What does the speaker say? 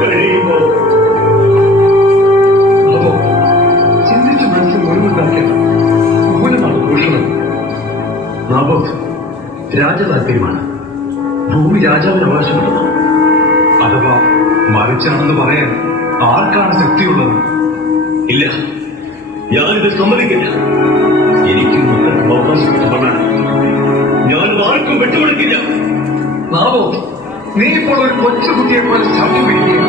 കഴിയുമോ? ചിന്തിച്ച് മനസ്സിൽ മുഴുവനാക്കിയത് മൂലമാണ് ഭൂഷണം. നാബോത്ത് രാജതാല്പര്യമാണ്. ഭൂമി രാജാവിന് അവകാശപ്പെടുന്നു. അഥവാ മറിച്ചാണെന്ന് പറയാൻ ആർക്കാണ് ശക്തിയുള്ളത്? ഇല്ല, ഞാനിത് സമ്മതിക്കില്ല. എനിക്ക് മക്കൾക്ക് അവകാശപ്പെട്ടതാണ്. ഞാൻ ആർക്കും വിട്ടുകൊടുക്കില്ല. നാബോത്ത്, നീ ഇപ്പോൾ ഒരു കൊച്ചുകുട്ടിയെ പോലെ ശബ്ദം പിടിക്കുക.